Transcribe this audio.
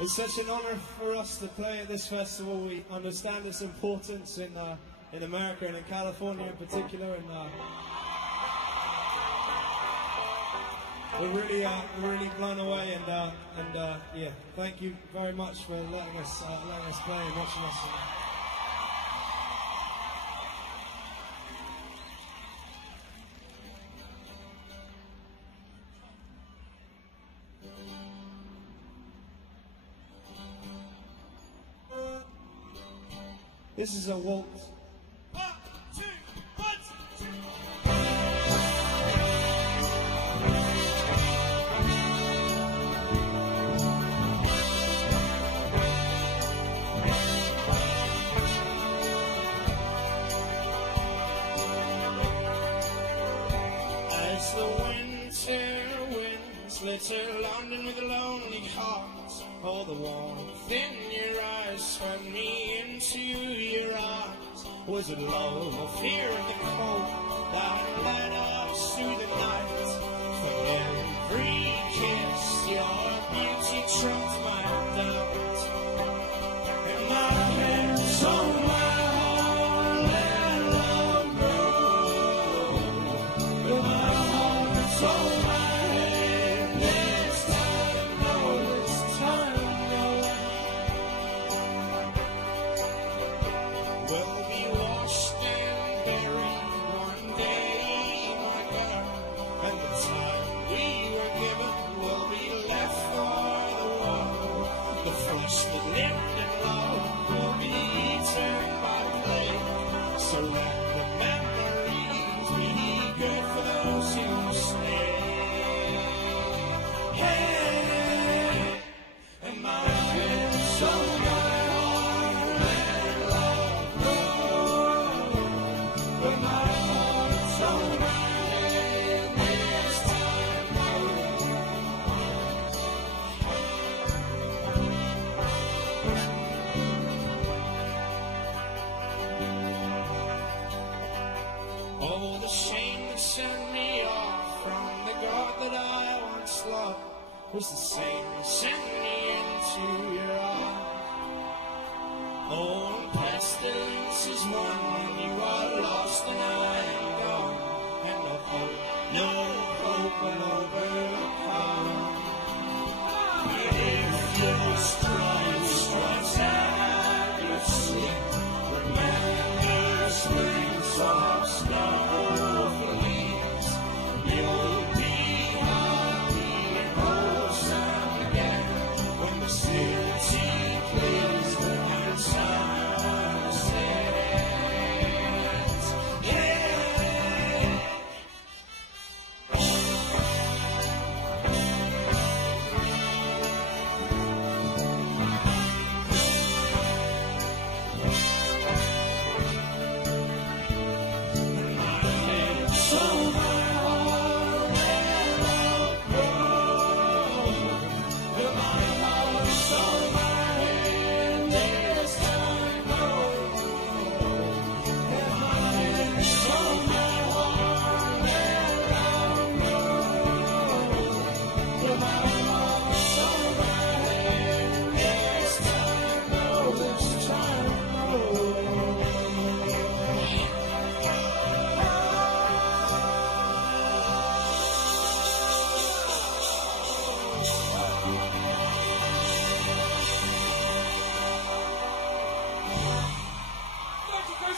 It's such an honour for us to play at this festival. We understand its importance in America and in California in particular, and we're really blown away. And yeah, thank you very much for letting us play and watching us. This is a waltz. 1, 2, 1, 2. As the winter winds litter London with lonely hearts, all the warmth in your eyes swept me into your arms. Was it love or fear of the cold that led us through the night? For every kiss, your beauty trumped my doubt. And my hands on my heart, let love grow. With my heart on my head, this time, oh, this time. We'll be washed and buried one day, my girl, and the time we were given will be left for the world. The flesh that lived in love will be eaten by plague, so let the memories be good for those who stay. Hey, and my hands on my oh, the shame that sent me off from the God that I once loved was the same that sent me into your arms. Oh, pestilence is one when you are lost and I